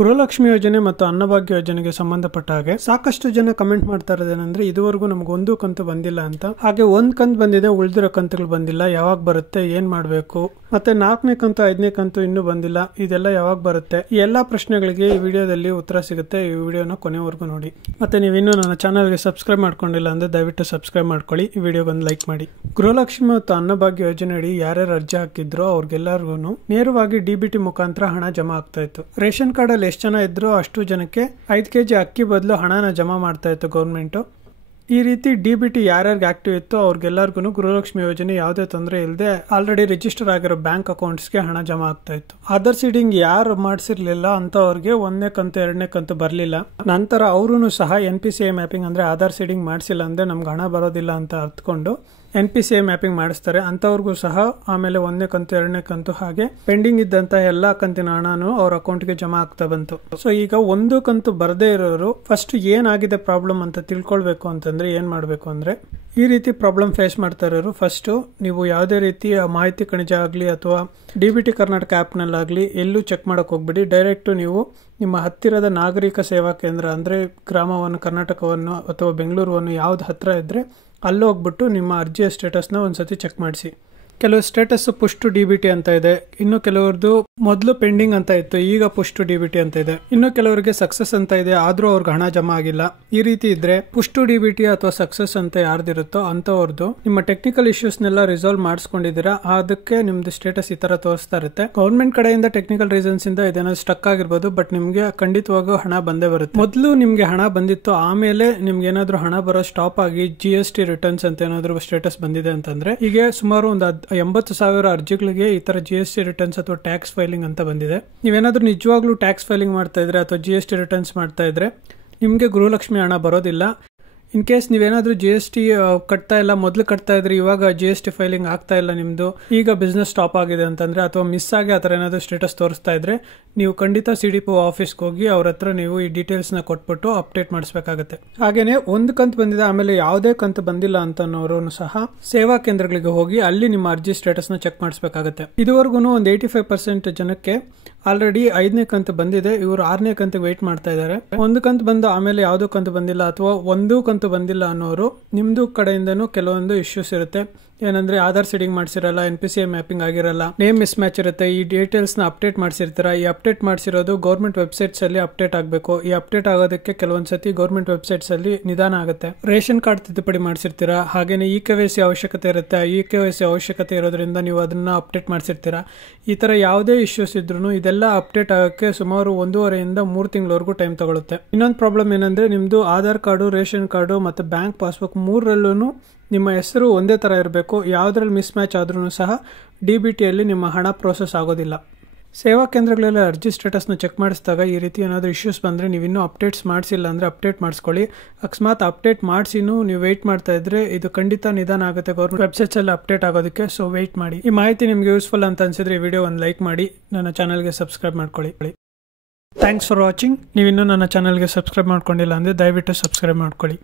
ಗೃಹಲಕ್ಷ್ಮಿ ಯೋಜನೆ ಮತ್ತು ಅನ್ನಭಾಗ್ಯ ಯೋಜನೆಗೆ ಸಂಬಂಧಪಟ್ಟ ಹಾಗೆ ಸಾಕಷ್ಟು ಜನ ಕಮೆಂಟ್ ಮಾಡ್ತಾ ಇರೋದೇನಂದ್ರೆ ಇದುವರೆಗೂ ನಮ್ಗೆ ಒಂದು ಕಂತು ಬಂದಿಲ್ಲ ಅಂತ. ಹಾಗೆ ಒಂದ್ ಕಂತು ಬಂದಿದೆ, ಉಳಿದಿರೋ ಕಂತುಗಳು ಬಂದಿಲ್ಲ, ಯಾವಾಗ ಬರುತ್ತೆ, ಏನ್ ಮಾಡ್ಬೇಕು, ಮತ್ತೆ 4ನೇ ಕಂತು 5ನೇ ಕಂತು ಇನ್ನೂ ಬಂದಿಲ್ಲ, ಇದೆಲ್ಲ ಯಾವಾಗ ಬರುತ್ತೆ, ಈ ಎಲ್ಲಾ ಪ್ರಶ್ನೆಗಳಿಗೆ ಈ ವಿಡಿಯೋದಲ್ಲಿ ಉತ್ತರ ಸಿಗುತ್ತೆ. ಈ ವಿಡಿಯೋನ ಕೊನೆವರೆಗೂ ನೋಡಿ. ಮತ್ತೆ ನೀವಿನ್ನೂ ನನ್ನ ಚಾನಲ್ಗೆ ಸಬ್ಸ್ಕ್ರೈಬ್ ಮಾಡ್ಕೊಂಡಿಲ್ಲ ಅಂದ್ರೆ ದಯವಿಟ್ಟು ಸಬ್ಸ್ಕ್ರೈಬ್ ಮಾಡ್ಕೊಳ್ಳಿ, ಈ ವಿಡಿಯೋಗೊಂದು ಲೈಕ್ ಮಾಡಿ. ಗೃಹಲಕ್ಷ್ಮಿ ಮತ್ತು ಅನ್ನಭಾಗ್ಯ ಯೋಜನೆ ಅಡಿ ಯಾರ್ಯಾರು ಅರ್ಜಿ ಹಾಕಿದ್ರು ಅವ್ರಿಗೆಲ್ಲರಿಗೂ ನೇರವಾಗಿ ಡಿಬಿಟಿ ಮುಖಾಂತರ ಹಣ ಜಮಾ ಆಗ್ತಾ ಇತ್ತು. ರೇಷನ್ ಕಾರ್ಡ್ ಅಲ್ಲಿ ಎಷ್ಟು ಜನ ಇದ್ರು ಅಷ್ಟು ಜನಕ್ಕೆ 5 kg ಅಕ್ಕಿ ಬದಲು ಹಣನ ಜಮಾ ಮಾಡ್ತಾ ಇತ್ತು ಗೌರ್ಮೆಂಟ್. ಈ ರೀತಿ ಡಿಬಿಟಿ ಯಾರ್ಯಾರಿಗೆ ಆಕ್ಟಿವ್ ಇತ್ತು ಅವ್ರಿಗೆಲ್ಲರಿಗೂ ಗೃಹಲಕ್ಷ್ಮಿ ಯೋಜನೆ ಯಾವುದೇ ತೊಂದರೆ ಇಲ್ಲದೆ ಆಲ್ರೆಡಿ ರಿಜಿಸ್ಟರ್ ಆಗಿರೋ ಬ್ಯಾಂಕ್ ಅಕೌಂಟ್ಸ್ಗೆ ಹಣ ಜಮಾ ಆಗ್ತಾ ಇತ್ತು. ಆಧಾರ್ ಸೀಡಿಂಗ್ ಯಾರು ಮಾಡಿಸಿರ್ಲಿಲ್ಲ ಅಂತವ್ರಿಗೆ 1ನೇ ಕಂತು 2ನೇ ಕಂತು ಬರಲಿಲ್ಲ. ನಂತರ ಅವರು ಸಹ NPCI ಮ್ಯಾಪಿಂಗ್ ಅಂದ್ರೆ ಆಧಾರ್ ಸೀಡಿಂಗ್ ಮಾಡಿಸಿಲ್ಲ ಅಂದ್ರೆ ನಮ್ಗೆ ಹಣ ಬರೋದಿಲ್ಲ ಅಂತ ಅರ್ಥಕೊಂಡು NPCI ಮ್ಯಾಪಿಂಗ್ ಮಾಡಿಸ್ತಾರೆ. ಅಂತವ್ರಿಗೂ ಸಹ ಆಮೇಲೆ 1ನೇ ಕಂತು 2ನೇ ಕಂತು ಹಾಗೆ ಪೆಂಡಿಂಗ್ ಇದ್ದಂತ ಎಲ್ಲಾ ಕಂತಿನ ಹಣನು ಅವ್ರ ಅಕೌಂಟ್ಗೆ ಜಮಾ ಆಗ್ತಾ ಬಂತು. ಸೊ ಈಗ ಒಂದು ಕಂತು ಬರದೇ ಇರೋರು ಫಸ್ಟ್ ಏನಾಗಿದೆ ಪ್ರಾಬ್ಲಮ್ ಅಂತ ತಿಳ್ಕೊಳ್ಬೇಕು ಅಂತಂದ್ರೆ ಏನ್ ಮಾಡ್ಬೇಕು ಅಂದ್ರೆ, ಈ ರೀತಿ ಪ್ರಾಬ್ಲಮ್ ಫೇಸ್ ಮಾಡ್ತಾ ಇರೋರು ಫಸ್ಟ್ ನೀವು ಯಾವುದೇ ರೀತಿಯ ಮಾಹಿತಿ ಕಣಿಜ ಆಗಲಿ ಅಥವಾ ಡಿಬಿಟಿ ಕರ್ನಾಟಕ ಆ್ಯಪ್ನಲ್ಲಾಗಲಿ ಎಲ್ಲೂ ಚೆಕ್ ಮಾಡಕ್ ಹೋಗ್ಬಿಡಿ. ಡೈರೆಕ್ಟ್ ನೀವು ನಿಮ್ಮ ಹತ್ತಿರದ ನಾಗರಿಕ ಸೇವಾ ಕೇಂದ್ರ ಅಂದ್ರೆ ಗ್ರಾಮವನ್ನು, ಕರ್ನಾಟಕವನ್ನು ಅಥವಾ ಬೆಂಗಳೂರನ್ನು ಯಾವ್ದು ಹತ್ರ ಇದ್ರೆ ಅಲ್ಲಿ ಹೋಗ್ಬಿಟ್ಟು ನಿಮ್ಮ ಅರ್ಜಿಯ ಸ್ಟೇಟಸ್ನ ಒಂದ್ಸತಿ ಚೆಕ್ ಮಾಡಿಸಿ. ಕೆಲವು ಸ್ಟೇಟಸ್ ಪುಷ್ ಟು ಡಿಬಿಟಿ ಅಂತ ಇದೆ, ಇನ್ನು ಕೆಲವರದು ಮೊದಲು ಪೆಂಡಿಂಗ್ ಅಂತ ಇತ್ತು, ಈಗ ಪುಷ್ ಟು ಡಿಬಿಟಿ ಅಂತ ಇದೆ, ಇನ್ನು ಕೆಲವರಿಗೆ ಸಕ್ಸಸ್ ಅಂತ ಇದೆ, ಆದ್ರೂ ಅವ್ರಿಗೆ ಹಣ ಜಮಾ ಆಗಿಲ್ಲ. ಈ ರೀತಿ ಇದ್ರೆ ಪುಷ್ ಟು ಡಿಬಿಟಿ ಅಥವಾ ಸಕ್ಸಸ್ ಅಂತ ಯಾರ್ದಿರುತ್ತೋ ಅಂತವ್ರದ್ದು ನಿಮ್ಮ ಟೆಕ್ನಿಕಲ್ ಇಶ್ಯೂಸ್ನೆಲ್ಲ ರಿಸಾಲ್ವ್ ಮಾಡಿಸ್ಕೊಂಡಿದ್ದೀರಾ, ಅದಕ್ಕೆ ನಿಮ್ದು ಸ್ಟೇಟಸ್ ಈ ತರ ತೋರಿಸ್ತಾ ಇರುತ್ತೆ. ಗೌರ್ಮೆಂಟ್ ಕಡೆಯಿಂದ ಟೆಕ್ನಿಕಲ್ ರೀಸನ್ಸ್ ಇಂದ ಇದೇನಾದ್ರು ಸ್ಟಕ್ ಆಗಿರ್ಬೋದು, ಬಟ್ ನಿಮ್ಗೆ ಖಂಡಿತವಾಗೂ ಹಣ ಬಂದೇ ಬರುತ್ತೆ. ಮೊದಲು ನಿಮ್ಗೆ ಹಣ ಬಂದಿತ್ತು, ಆಮೇಲೆ ನಿಮ್ಗೆ ಏನಾದ್ರು ಹಣ ಬರೋ ಸ್ಟಾಪ್ ಆಗಿ GST ರಿಟರ್ನ್ಸ್ ಅಂತ ಏನಾದ್ರು ಸ್ಟೇಟಸ್ ಬಂದಿದೆ ಅಂತಂದ್ರೆ ಈಗ ಸುಮಾರು ಒಂದು 80,000 ಅರ್ಜಿಗಳಿಗೆ ಈ ತರ GST ರಿಟರ್ನ್ಸ್ ಅಥವಾ ಟ್ಯಾಕ್ಸ್ ಫೈಲಿಂಗ್ ಅಂತ ಬಂದಿದೆ. ನೀವೇನಾದ್ರೂ ನಿಜವಾಗ್ಲೂ ಟ್ಯಾಕ್ಸ್ ಫೈಲಿಂಗ್ ಮಾಡ್ತಾ ಇದ್ರೆ ಅಥವಾ GST ರಿಟರ್ನ್ಸ್ ಮಾಡ್ತಾ ಇದ್ರೆ ನಿಮ್ಗೆ ಗೃಹಲಕ್ಷ್ಮಿ ಹಣ ಬರೋದಿಲ್ಲ. ಇನ್ ಕೇಸ್ ನೀವೇನಾದ್ರೂ GST ಕಟ್ತಾ ಇಲ್ಲ, ಮೊದಲು ಕಟ್ತಾ ಇದ್ರೆ ಇವಾಗ GST ಫೈಲಿಂಗ್ ಆಗ್ತಾ ಇಲ್ಲ ನಿಮ್ದು, ಈಗ ಬಿಸ್ನೆಸ್ ಸ್ಟಾಪ್ ಆಗಿದೆ ಅಂತಂದ್ರೆ ಅಥವಾ ಮಿಸ್ ಆಗಿ ಆತರ ಏನಾದ್ರು ಸ್ಟೇಟಸ್ ತೋರಿಸ್ತಾ ಇದ್ರೆ ನೀವು ಖಂಡಿತ CDPO ಆಫೀಸ್ಗೆ ಹೋಗಿ ಅವ್ರ ಹತ್ರ ನೀವು ಈ ಡೀಟೇಲ್ಸ್ ನ ಕೊಟ್ಬಿಟ್ಟು ಅಪ್ಡೇಟ್ ಮಾಡಿಸ್ಬೇಕಾಗುತ್ತೆ. ಹಾಗೇನೆ ಒಂದು ಕಂತು ಬಂದಿದೆ ಆಮೇಲೆ ಯಾವುದೇ ಕಂತು ಬಂದಿಲ್ಲ ಅಂತನೋರು ಸಹ ಸೇವಾ ಕೇಂದ್ರಗಳಿಗೆ ಹೋಗಿ ಅಲ್ಲಿ ನಿಮ್ಮ ಅರ್ಜಿ ಸ್ಟೇಟಸ್ ನ ಚೆಕ್ ಮಾಡಿಸ್ಬೇಕಾಗುತ್ತೆ. ಇದುವರೆಗೂ ಒಂದು 85% ಜನಕ್ಕೆ ಆಲ್ರೆಡಿ 5ನೇ ಕಂತು ಬಂದಿದೆ, ಇವರು 6ನೇ ಕಂತಿಗೆ ವೇಟ್ ಮಾಡ್ತಾ ಇದ್ದಾರೆ. ಒಂದು ಕಂತು ಬಂದು ಆಮೇಲೆ ಯಾವುದೋ ಕಂತು ಬಂದಿಲ್ಲ ಅಥವಾ ಒಂದು ಕಂತು ಬಂದಿಲ್ಲ ಅನ್ನೋರು ನಿಮ್ದು ಕಡೆಯಿಂದನೂ ಕೆಲವೊಂದು ಇಶ್ಯೂಸ್ ಇರುತ್ತೆ. ಏನಂದ್ರೆ ಆಧಾರ್ ಸೀಡಿಂಗ್ ಮಾಡಿಸಿರಲ್ಲ, NPCI ಮ್ಯಾಪಿಂಗ್ ಆಗಿರಲ್ಲ, ನೇಮ್ ಮಿಸ್ ಮ್ಯಾಚ್ ಇರುತ್ತೆ, ಈ ಡೀಟೇಲ್ಸ್ ನ ಅಪ್ಡೇಟ್ ಮಾಡಿಸಿರ್ತೀರಾ. ಈ ಅಪ್ಡೇಟ್ ಮಾಡಿಸಿರೋದು ಗೌರ್ಮೆಂಟ್ ವೆಬ್ಸೈಟ್ಸ್ ಅಲ್ಲಿ ಅಪ್ಡೇಟ್ ಆಗಬೇಕು. ಈ ಅಪ್ಡೇಟ್ ಆಗೋದಕ್ಕೆ ಕೆಲವೊಂದ್ಸತಿ ಗೌರ್ಮೆಂಟ್ ವೆಬ್ಸೈಟ್ಸ್ ಅಲ್ಲಿ ನಿಧಾನ ಆಗುತ್ತೆ. ರೇಷನ್ ಕಾರ್ಡ್ ತಿದ್ದುಪಡಿ ಮಾಡಿಸಿರ್ತೀರಾ, ಹಾಗೇನೆ KYC ಅವಶ್ಯಕತೆ ಇರುತ್ತೆ. KYC ಅವಶ್ಯಕತೆ ಇರೋದ್ರಿಂದ ನೀವು ಅದನ್ನ ಅಪ್ಡೇಟ್ ಮಾಡಿಸಿರ್ತೀರಾ. ಈ ತರ ಯಾವುದೇ ಇಶ್ಯೂಸ್ ಇದ್ರೂ ಇದೆಲ್ಲ ಅಪ್ಡೇಟ್ ಆಗಕ್ಕೆ ಸುಮಾರು 1.5 ಇಂದ 3 ತಿಂಗಳವರೆಗೂ ಟೈಮ್ ತಗೊಳುತ್ತೆ. ಇನ್ನೊಂದು ಪ್ರಾಬ್ಲಮ್ ಏನಂದ್ರೆ ನಿಮ್ದು ಆಧಾರ್ ಕಾರ್ಡು, ರೇಷನ್ ಕಾರ್ಡು ಮತ್ತೆ ಬ್ಯಾಂಕ್ ಪಾಸ್ಬುಕ್ 3ರಲ್ಲೂ ನಿಮ್ಮ ಹೆಸರು ಒಂದೇ ತರ ಇರಬೇಕು. ಯಾವ್ದ್ರಲ್ಲಿ ಮಿಸ್ ಮ್ಯಾಚ್ ಆದ್ರೂ ಸಹ DBTಯಲ್ಲಿ ನಿಮ್ಮ ಹಣ ಪ್ರೋಸೆಸ್ ಆಗೋದಿಲ್ಲ. ಸೇವಾ ಕೇಂದ್ರಗಳಲ್ಲಿ ಅರ್ಜಿ ಸ್ಟೇಟಸ್ ನ ಚೆಕ್ ಮಾಡಿಸಿದಾಗ ಈ ರೀತಿ ಏನಾದ್ರು ಇಶ್ಯೂಸ್ ಬಂದ್ರೆ ನೀವಿನ್ನೂ ಅಪ್ಡೇಟ್ಸ್ ಮಾಡಿಸಿಲ್ಲ ಅಂದ್ರೆ ಅಪ್ಡೇಟ್ ಮಾಡಿಸ್ಕೊಳ್ಳಿ. ಅಕಸ್ಮಾತ್ ಅಪ್ಡೇಟ್ ಮಾಡಿಸಿನೂ ನೀವು ವೆಯ್ಟ್ ಮಾಡ್ತಾ ಇದ್ರೆ ಇದು ಖಂಡಿತ ನಿಧಾನ ಆಗುತ್ತೆ ಗೌರ್ಮೆಂಟ್ ವೆಬ್ಸೈಟ್ಸ್ ಅಲ್ಲಿ ಅಪ್ಡೇಟ್ ಆಗೋದಕ್ಕೆ. ಸೊ ವೆಯ್ಟ್ ಮಾಡಿ. ಈ ಮಾಹಿತಿ ನಿಮ್ಗೆ ಯೂಸ್ಫುಲ್ ಅಂತ ಅನ್ಸಿದ್ರೆ ಈ ವಿಡಿಯೋ ಒಂದು ಲೈಕ್ ಮಾಡಿ, ನನ್ನ ಚಾನಲ್ಗೆ ಸಬ್ಸ್ಕ್ರೈಬ್ ಮಾಡ್ಕೊಳ್ಳಿ. Thanks for watching. ನೀವಿನ್ನೂ ನನ್ನ ಚಾನಲ್ಗೆ ಸಬ್ಸ್ಕ್ರೈಬ್ ಮಾಡ್ಕೊಂಡಿಲ್ಲ ಅಂದ್ರೆ ದಯವಿಟ್ಟು ಸಬ್ಸ್ಕ್ರೈಬ್ ಮಾಡ್ಕೊಳ್ಳಿ.